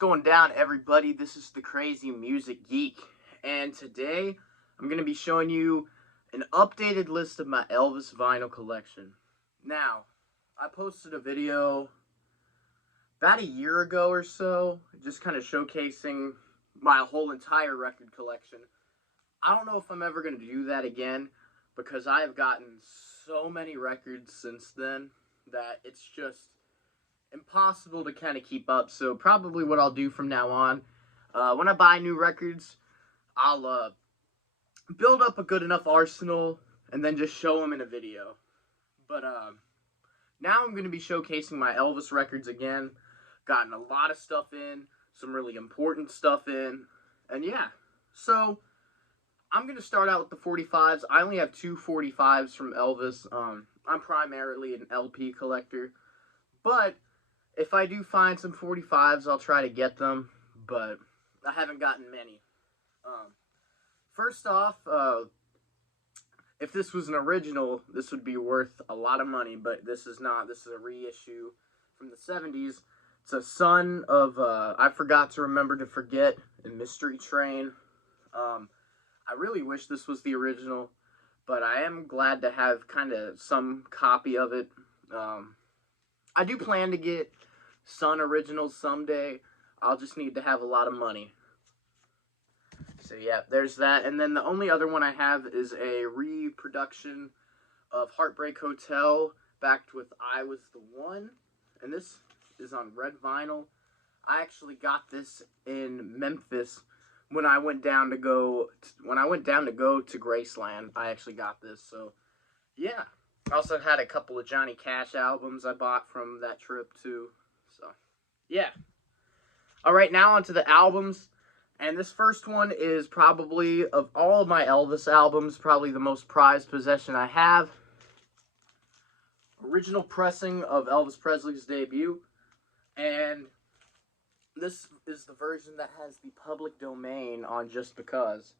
going down, everybody? This is the Crazy Music Geek, and today I'm going to be showing you an updated list of my Elvis vinyl collection. Now, I posted a video about a year ago or so, just kind of showcasing my whole entire record collection. I don't know if I'm ever going to do that again, because I have gotten so many records since then that it's just impossible to kind of keep up. So probably what I'll do from now on, when I buy new records, I'll build up a good enough arsenal and then just show them in a video. But now I'm going to be showcasing my Elvis records again. Gotten a lot of stuff in, some really important stuff in, and yeah. So I'm going to start out with the 45s. I only have two 45s from Elvis. I'm primarily an LP collector, but if I do find some 45s, I'll try to get them, but I haven't gotten many. First off, if this was an original, this would be worth a lot of money, but this is not. This is a reissue from the 70s. It's a son of I Forgot to Remember to Forget and Mystery Train. I really wish this was the original, but I am glad to have kind of some copy of it. I do plan to get Sun originals someday. I'll just need to have a lot of money. So yeah, there's that. And then the only other one I have is a reproduction of Heartbreak Hotel, backed with I Was the One. And this is on red vinyl. I actually got this in Memphis when I went down to go to Graceland. I actually got this. So yeah. I also had a couple of Johnny Cash albums I bought from that trip too. So, yeah. Alright, now onto the albums. And this first one is probably, of all of my Elvis albums, probably the most prized possession I have. Original pressing of Elvis Presley's debut. And this is the version that has the public domain on Just Because.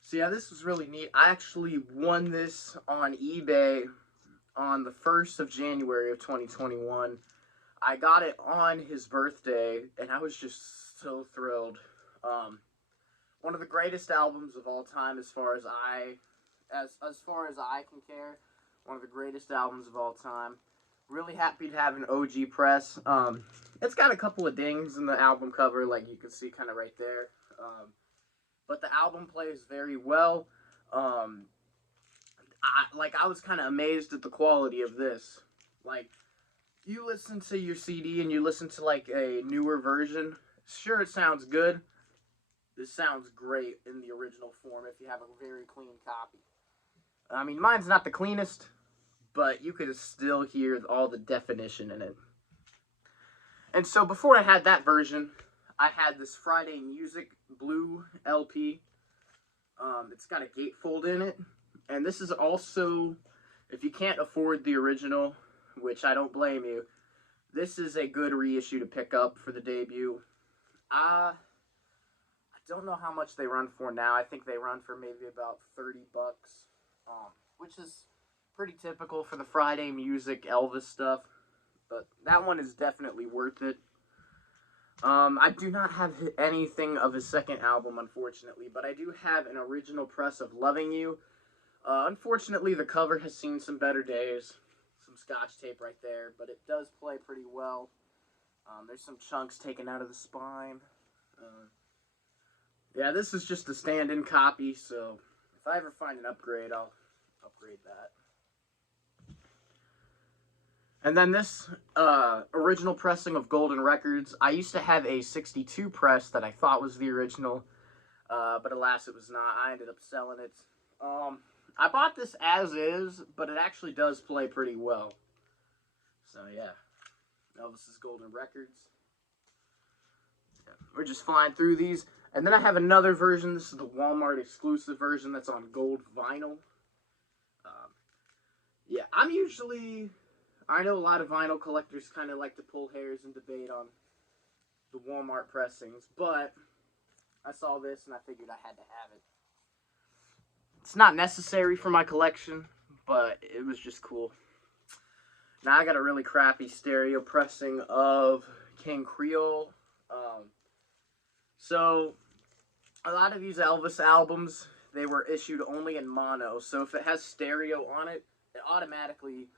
So yeah, this was really neat. I actually won this on eBay on the 1st of January of 2021. I got it on his birthday, and I was just so thrilled. One of the greatest albums of all time, as far as I can care. One of the greatest albums of all time. Really happy to have an OG press. It's got a couple of dings in the album cover, like you can see kind of right there. But the album plays very well. I was kind of amazed at the quality of this. Like, you listen to your CD and you listen to like a newer version. Sure, it sounds good. This sounds great in the original form if you have a very clean copy. I mean, mine's not the cleanest, but you could still hear all the definition in it. And so before I had that version, I had this Friday Music Blue LP. It's got a gatefold in it. And this is also, if you can't afford the original, which I don't blame you, this is a good reissue to pick up for the debut. I don't know how much they run for now. I think they run for maybe about $30, which is pretty typical for the Friday Music Elvis stuff. But that one is definitely worth it. I do not have anything of his second album, unfortunately, but I do have an original press of Loving You. Unfortunately, the cover has seen some better days. Some scotch tape right there, but it does play pretty well. There's some chunks taken out of the spine. Yeah, this is just a stand-in copy, so if I ever find an upgrade, I'll upgrade that. And then this original pressing of Golden Records. I used to have a 62 press that I thought was the original, but alas, it was not. I ended up selling it. I bought this as is, but it actually does play pretty well. So yeah, Elvis's Golden Records. Yeah, we're just flying through these. And then I have another version. This is the Walmart exclusive version that's on gold vinyl. Yeah, I know a lot of vinyl collectors kind of like to pull hairs and debate on the Walmart pressings, but I saw this and I figured I had to have it. It's not necessary for my collection, but it was just cool. Now I got a really crappy stereo pressing of King Creole. So a lot of these Elvis albums, they were issued only in mono. So if it has stereo on it, it automatically,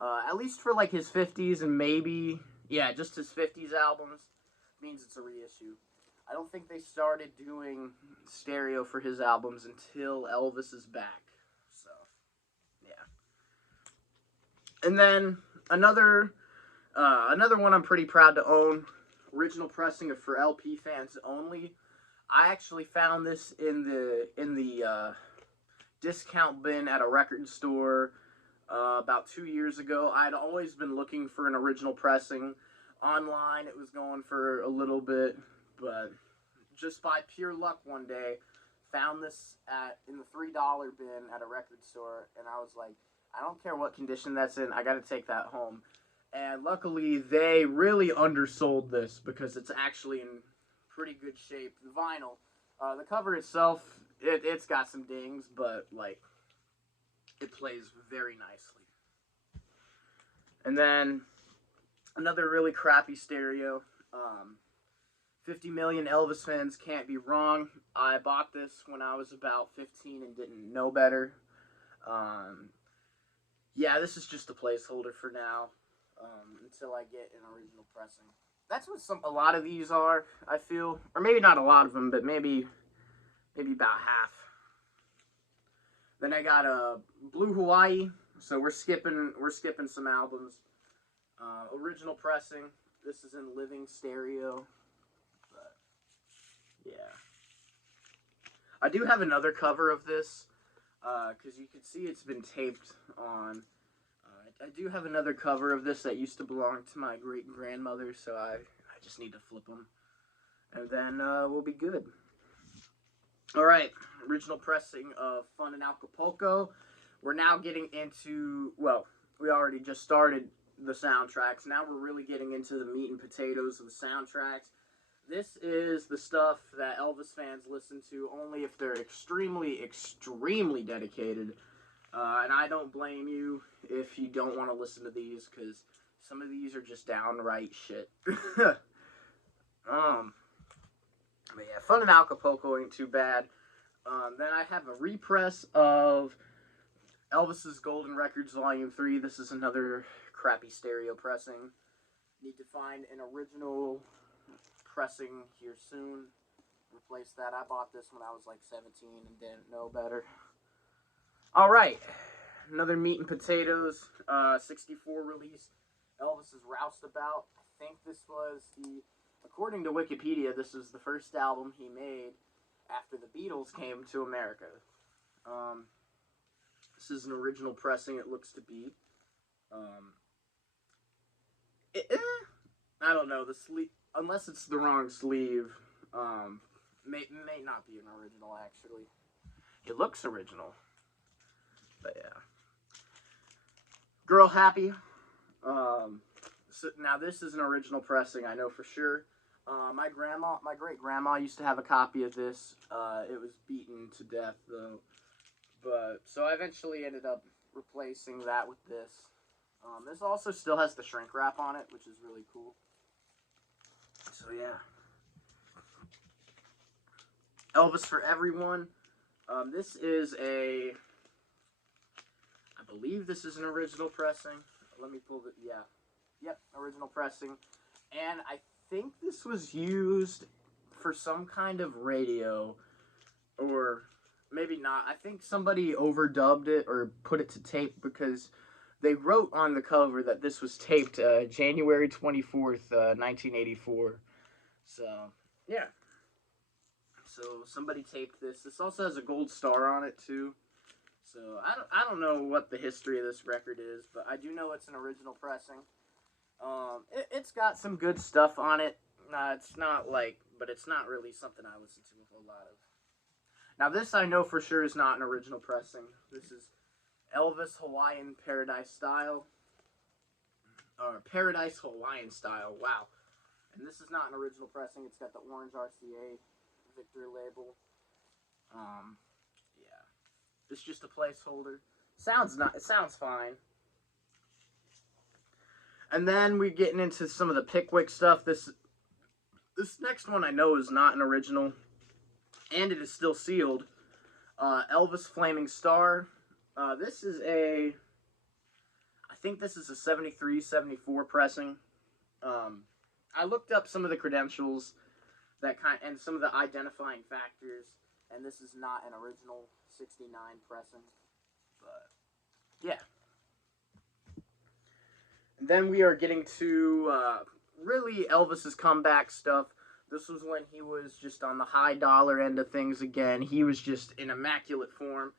at least for like his 50s and maybe, yeah, just his 50s albums, means it's a reissue. I don't think they started doing stereo for his albums until Elvis is back. So, yeah. And then another one I'm pretty proud to own, original pressing of For LP Fans Only. I actually found this in the discount bin at a record store about 2 years ago. I'd always been looking for an original pressing. Online, it was going for a little bit, but just by pure luck one day, found this in the $3 bin at a record store, and I was like, I don't care what condition that's in, I got to take that home. And luckily, they really undersold this because it's actually in pretty good shape. The vinyl, the cover itself, it's got some dings, but like it plays very nicely. And then another really crappy stereo. 50 Million Elvis Fans Can't Be Wrong. I bought this when I was about 15 and didn't know better. Yeah, this is just a placeholder for now until I get an original pressing. That's what a lot of these are, I feel. Or maybe not a lot of them, but maybe about half. Then I got a Blue Hawaii, so we're skipping some albums. Original pressing. This is in living stereo. But yeah. I do have another cover of this, because you can see it's been taped on. I do have another cover of this that used to belong to my great-grandmother, so I just need to flip them. And then we'll be good. Alright, original pressing of Fun in Acapulco. We're now getting into, well, we already just started the soundtracks. Now we're really getting into the meat and potatoes of the soundtracks. This is the stuff that Elvis fans listen to only if they're extremely, extremely dedicated. And I don't blame you if you don't want to listen to these, because some of these are just downright shit. But yeah, Fun in Acapulco ain't too bad. Then I have a repress of Elvis's Golden Records Volume 3. This is another crappy stereo pressing. Need to find an original pressing here soon. Replace that. I bought this when I was like 17 and didn't know better. Alright, another meat and potatoes, 64 release, Elvis is Roustabout. I think this was according to Wikipedia, this was the first album he made after the Beatles came to America. This is an original pressing, it looks to be. I don't know, the sleeve, unless it's the wrong sleeve, may not be an original, actually. It looks original. But yeah. Girl Happy. So now this is an original pressing, I know for sure. My great grandma used to have a copy of this. It was beaten to death though. But so I eventually ended up replacing that with this. This also still has the shrink wrap on it, which is really cool. So yeah. Elvis for Everyone. This is I believe this is an original pressing. Let me pull it. Yeah. Yep, original pressing. And I think this was used for some kind of radio. Or maybe not. I think somebody overdubbed it or put it to tape because they wrote on the cover that this was taped January 24th, 1984. So, yeah. So, somebody taped this. This also has a gold star on it, too. So, I don't know what the history of this record is, but I do know it's an original pressing. It's got some good stuff on it. It's not but it's not really something I listen to a whole lot of. Now, this I know for sure is not an original pressing. This is Elvis Hawaiian Paradise Style. Or Paradise Hawaiian Style, wow. And this is not an original pressing. It's got the orange RCA Victor label. Yeah. It's just a placeholder. It sounds fine. And then we're getting into some of the Pickwick stuff. This This next one I know is not an original, and it is still sealed. Elvis Flaming Star. This is I think this is a 73, 74 pressing. I looked up some of the credentials and some of the identifying factors, and this is not an original 69 pressing. But yeah. And then we are getting to really Elvis's comeback stuff. This was when he was just on the high dollar end of things again. He was just in immaculate form.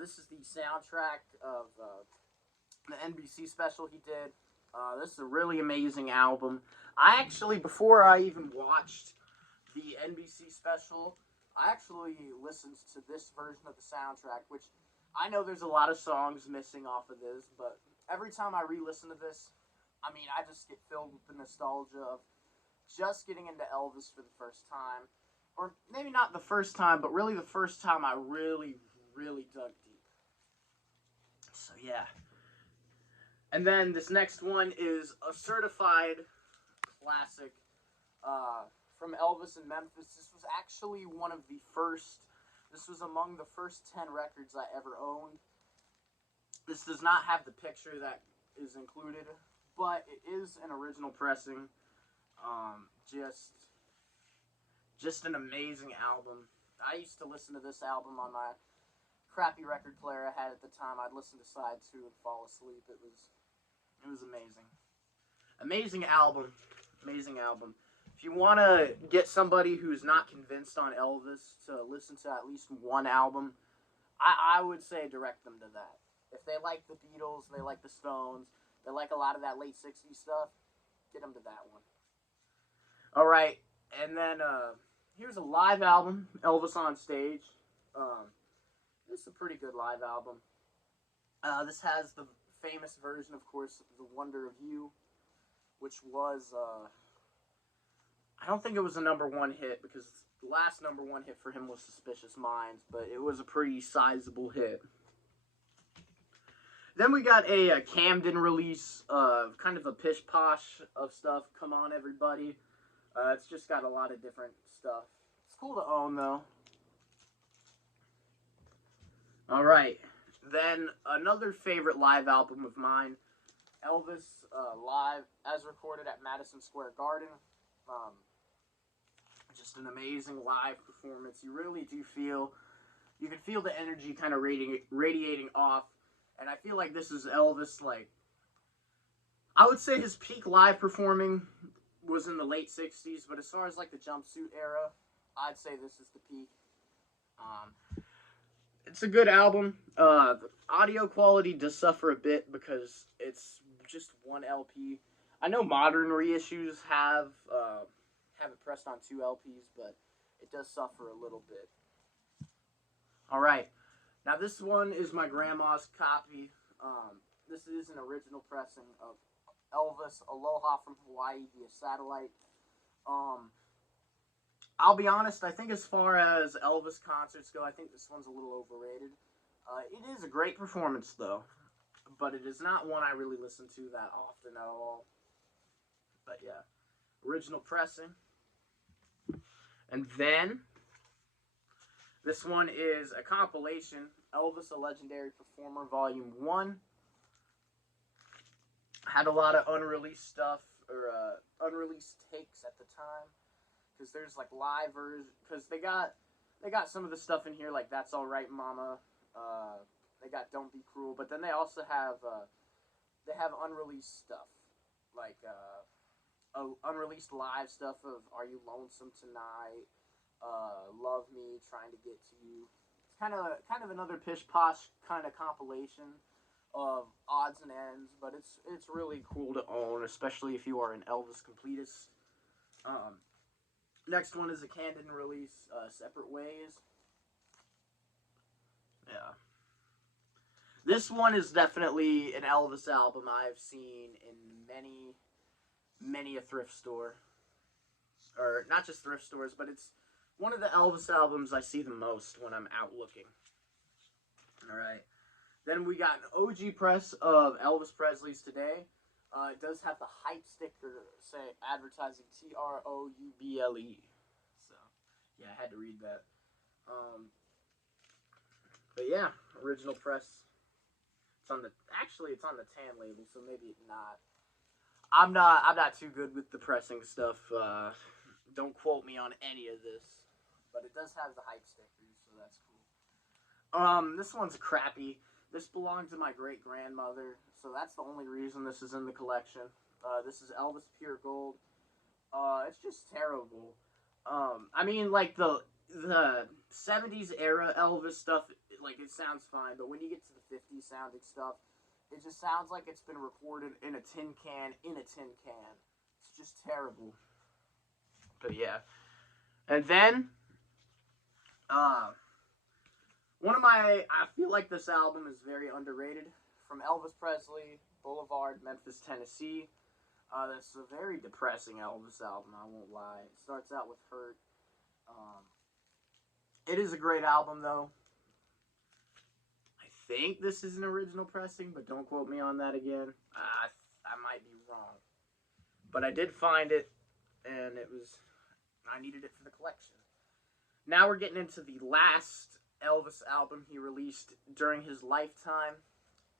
This is the soundtrack of the NBC special he did. This is a really amazing album. I actually, before I even watched the NBC special, I actually listened to this version of the soundtrack, which I know there's a lot of songs missing off of this, but every time I re-listen to this, I mean, I just get filled with the nostalgia of just getting into Elvis for the first time. Or maybe not the first time, but really the first time I really, really dug deep. So, yeah. And then this next one is a certified classic from Elvis in Memphis. This was actually one of the first, this was among the first 10 records I ever owned. This does not have the picture that is included, but it is an original pressing. Just an amazing album. I used to listen to this album on my crappy record player I had at the time. I'd listen to side 2 and fall asleep. It was amazing. Amazing album. Amazing album. If you want to get somebody who's not convinced on Elvis to listen to at least one album, I would say direct them to that. If they like the Beatles, they like the Stones, they like a lot of that late 60s stuff, get them to that one. Alright, and then here's a live album, Elvis on Stage. This is a pretty good live album. This has the famous version, of course, The Wonder of You, which was, I don't think it was a #1 hit, because the last #1 hit for him was Suspicious Minds, but it was a pretty sizable hit. Then we got a Camden release of kind of a pish-posh of stuff. Come On Everybody. It's just got a lot of different stuff. It's cool to own, though. Alright. Then another favorite live album of mine, Elvis live as recorded at Madison Square Garden. Just an amazing live performance. You really do feel, you can feel the energy kind of radiating off. And I feel like this is Elvis, like, I would say his peak live performing was in the late 60s, but as far as, like, the jumpsuit era, I'd say this is the peak. It's a good album. The audio quality does suffer a bit because it's just one LP. I know modern reissues have it pressed on 2 LPs, but it does suffer a little bit. Alright. Now, this one is my grandma's copy. This is an original pressing of Elvis, Aloha from Hawaii via satellite. I'll be honest, I think as far as Elvis concerts go, I think this one's a little overrated. It is a great performance, though, but it is not one I really listen to that often at all. But yeah, original pressing. And then this one is a compilation, Elvis, a Legendary Performer, Volume 1. Had a lot of unreleased stuff, or unreleased takes at the time, because there's like live versions, because they got some of the stuff in here, like That's Alright Mama, they got Don't Be Cruel, but then they also have, they have unreleased stuff, like, unreleased live stuff of Are You Lonesome Tonight, Love Me, Trying to Get to You. It's kind of another pish-posh kind of compilation of odds and ends, but it's really cool to own, especially if you are an Elvis completist. Next one is a Camden release, Separate Ways. Yeah. This one is definitely an Elvis album I've seen in many a thrift store. Or, not just thrift stores, but it's one of the Elvis albums I see the most when I'm out looking. Alright. Then we got an OG press of Elvis Presley's Today. It does have the hype sticker say advertising TROUBLE. So, yeah, I had to read that. But yeah, original press. It's on the it's on the tan label, so maybe it's not. I'm not too good with the pressing stuff. Don't quote me on any of this, but it does have the hype stickers, so that's cool. This one's crappy. This belonged to my great grandmother, so that's the only reason this is in the collection. This is Elvis Pure Gold. It's just terrible. I mean, like the 70s era Elvis stuff, like it sounds fine, but when you get to the 50s sounding stuff, it just sounds like it's been recorded in a tin can in a tin can. It's just terrible. But yeah. And then, I feel like this album is very underrated. From Elvis Presley, Boulevard, Memphis, Tennessee. This is a very depressing Elvis album, I won't lie. It starts out with Hurt. It is a great album, though. I think this is an original pressing, but don't quote me on that again. I might be wrong. But I did find it, and I needed it for the collection. Now we're getting into the last Elvis album he released during his lifetime.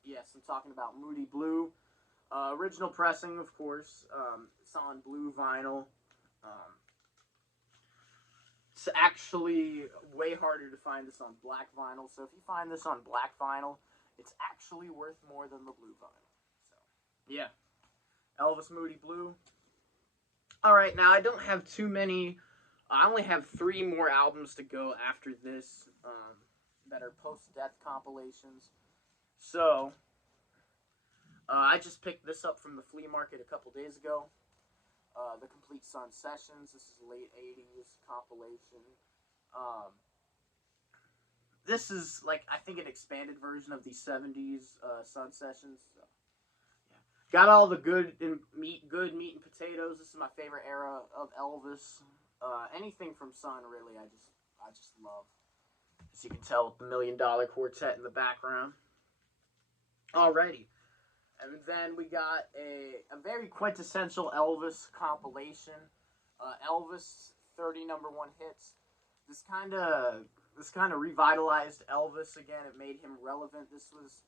Yes, I'm talking about Moody Blue. Original pressing, of course. It's on blue vinyl. It's actually way harder to find this on black vinyl. So if you find this on black vinyl, it's actually worth more than the blue vinyl. So, yeah. Elvis Moody Blue. Alright, now I don't have too many. I only have 3 more albums to go after this that are post-death compilations. So, I just picked this up from the flea market a couple days ago. The Complete Sun Sessions. This is late 80s compilation. This is, like, I think an expanded version of the 70s Sun Sessions. So, yeah. Got all the good meat and potatoes. This is my favorite era of Elvis. Anything from Sun, really, I just love. As you can tell with the $1 Million Quartet in the background. Alrighty. And then we got a very quintessential Elvis compilation. Elvis 30 #1 hits. This kind of revitalized Elvis again. It made him relevant. This was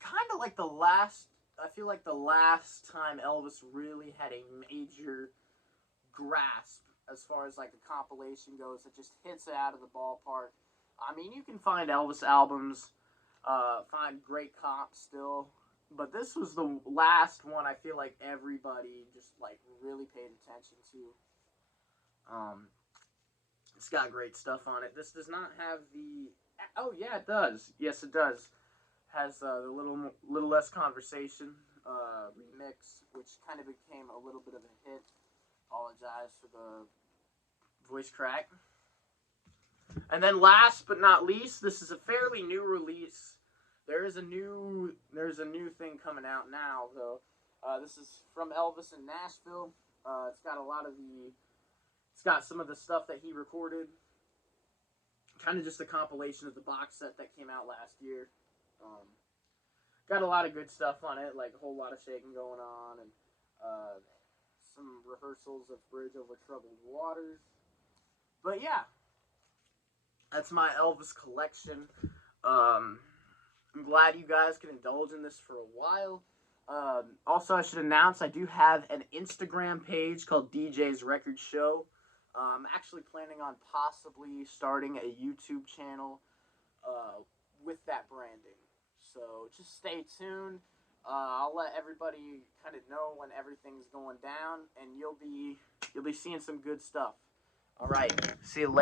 kind of like I feel like the last time Elvis really had a major grasp as far as like the compilation goes. It just hits it out of the ballpark. I mean, you can find Elvis albums, find great comps still, but this was the last one I feel like everybody just like really paid attention to. It's got great stuff on it. This does not have the. Oh yeah, it does. Yes, it does. Has the little less conversation remix, which kind of became a little bit of a hit. Apologize for the voice crack. And then last but not least, this is a fairly new release. There's a new thing coming out now though. This is from Elvis in Nashville. It's got some of the stuff that he recorded. Kind of just a compilation of the box set that came out last year. Got a lot of good stuff on it, like a whole lot of shaking going on, and some rehearsals of Bridge Over Troubled Waters. But yeah, that's my Elvis collection. I'm glad you guys can indulge in this for a while. Also, I should announce I do have an Instagram page called DJ's Record Show. I'm actually planning on possibly starting a YouTube channel with that branding. So just stay tuned. I'll let everybody kind of know when everything's going down, and you'll be seeing some good stuff. All right, see you later.